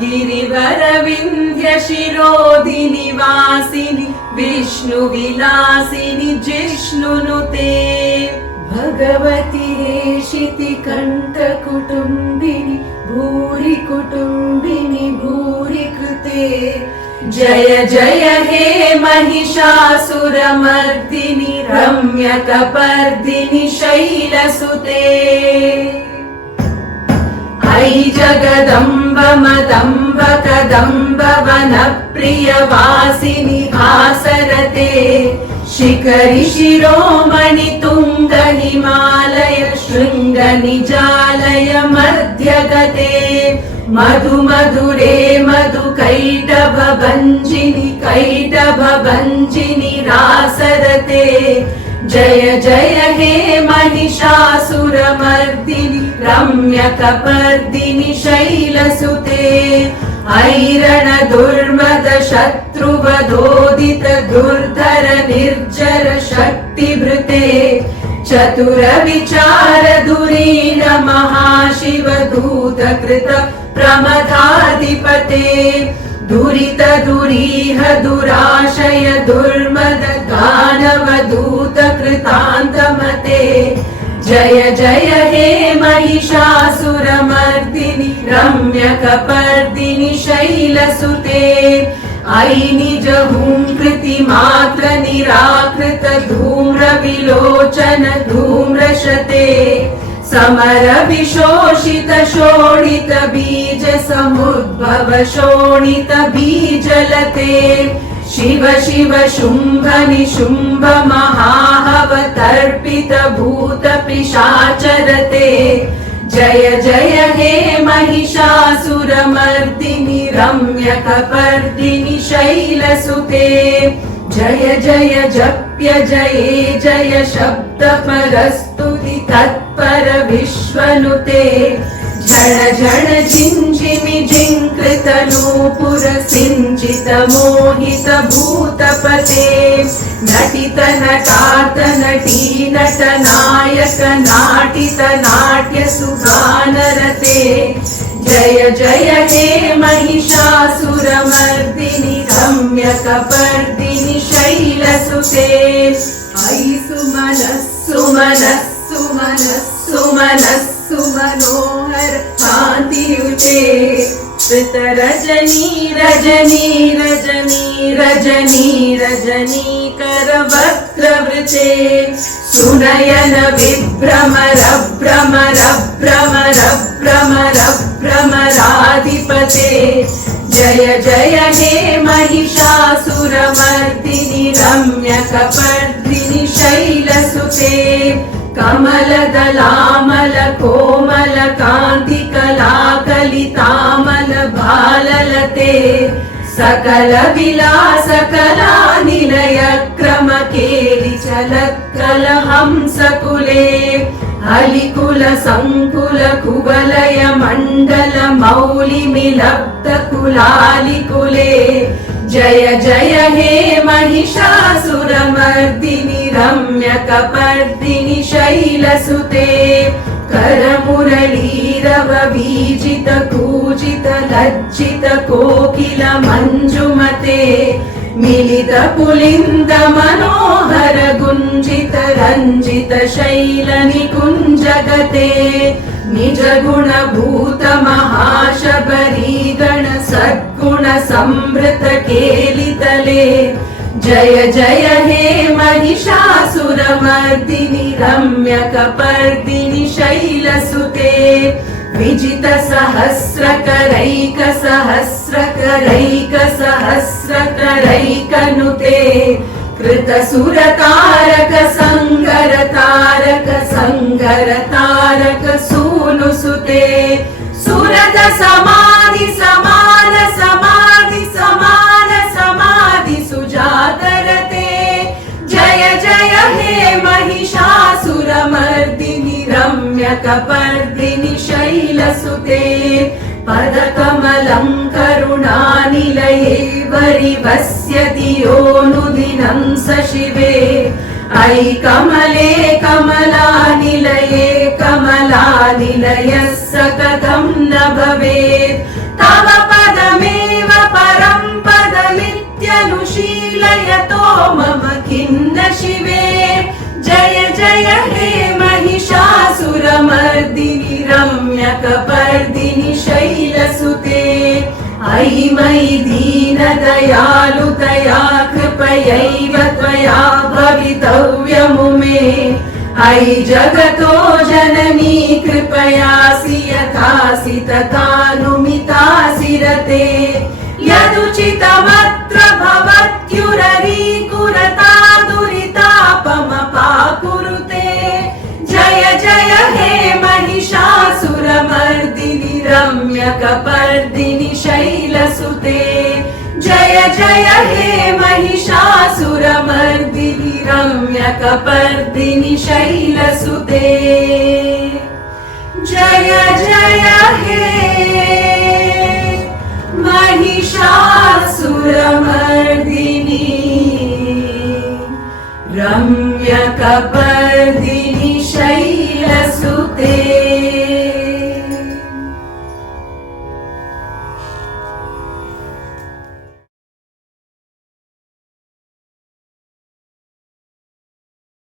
गिरिवरविन्ध्यशिरोधिनिवासिनि विष्णुविलासिनि जिष्णुनुते भगवति शितिकण्ठकुटुम्बिनि भूरि कुटुम्बिनि भूरि कृते जय जय हे महिषासुरमर्दिनि रम्यकपर्दिनि शैलसुते ऐ जगदम्ब मदम्ब कदम्ब वनप्रियवासिनि हासरते शिखरि शिरोमणि तुङ्ग हिमालय शृङ्ग निजालय मध्यगते मधु मधुरे मधु कैटभ भञ्जिनि रासरते जय जय हे महिषासुरमर्दिनि रम्यकपर्दिनि शैलसुते ऐरण दुर्मद शत्रुवधोदित दुर्धर निर्जर शक्तिभृते चतुर विचार धुरीण महाशिव दूतकृत प्रमथाधिपते दुरित दुरीह दुराशय दुर्मद दानव दूत कृतान्तमते जय जय हे महिषासुरमर्दिनि रम्यकपर्दिनि शैलसुते ऐ निज हुंकृति मात्र निराकृत धूम्र विलोचन धूम्रशते समर विशोषित शोणित बीज समुद्भव शोणित बीजलते शिव शिव शुंभ निशुंभ महाहवतर्पित भूत पिशाचरते जय जय हे महिषासुरमर्दिनि रम्यकपर्दिनि शैलसुते जय जय जप्य जये जय शब्द परस्तुति तत्पर विश्वनुते झण झण झिञ्झिमि झिङ्कृत नूपुर सिञ्चित मोहित भूतपते नटित नटार्त नटी नट नायक नाटित नाट्य सुगानरते जय जय हे महिषासुरमर्दिनि रम्यकपर्दिनि शैलसुते ऐ सुमनस्सु मनस्सु मनस्सु मनस्सु मनोहर कान्तियुते रजनी रजनी रजनी रजनी रजनीकर वक्त्रवृते सुनयन विभ्रमर भ्रमर भ्रमर भ्रमर भ्रमराधिपते जय जय हे महिषासुरमर्दिनि रम्यकपर्दिनि शैलसुते कमलदलामल कोमल कान्ति कलाकलितामल भाललते सकल विलास कला निलय क्रम केलि चलत्कल हंसकुले हलिकुल संकुल कुवलय मण्डल मौलिमिलब्ध कुलालिकुले जय जय हे महिषासुरमर्दिनि रम्यकपर्दिनि शैलसुते करमुरलीरव बीजित कूजित लज्जित कोकिल मञ्जुमते मिलित पुलिन्द मनोहर गुञ्जित रञ्जित शैल निकुञ्जगते निज गुण भूत महाशबरी गण सद्गुण संभृत केलितले जय जय हे महिषासुरमर्दिनि रम्यकपर्दिनि शैलसुते विजित सहस्रकरैक सहस्रकरैक सहस्रकरैकनुते कृत सुरतारक संगर तारक संगर तारक सूनुसुते सुरत समाधि समान समाधि समान समाधि सुजातरते जय जय हे महिषासुरमर्दिनि रम्यकपर्दिनि शैलसुते पदकमलं करुणानिलये वरिवस्यति योऽनुदिनं स शिवे ऐ कमले कमलानिलये कमलानिलयः स कथं न भवेत् तव पद चिन्तयतो मम खिन्न शिवे जय जय हे महिषासुरमर्दिनि रम्यकपर्दिनि शैलसुते अयि मयि दीनदयालुतया कृपयैव त्वया भवितव्यमुमे अयि जगतो जननी कृपयासि यथासि तथानुमितासि रते यदुचितमत्र भवत्युररीकुरता दुरितापमपाकुरुते जय जय हे महिषासुरमर्दिनि रम्यकपर्दिनि शैलसुते जय जय हे महिषासुरमर्दिनि रम्यकपर्दिनि शैलसुते जय जय हे महिषासुरमर्दिनि रम्यकपर्दिनि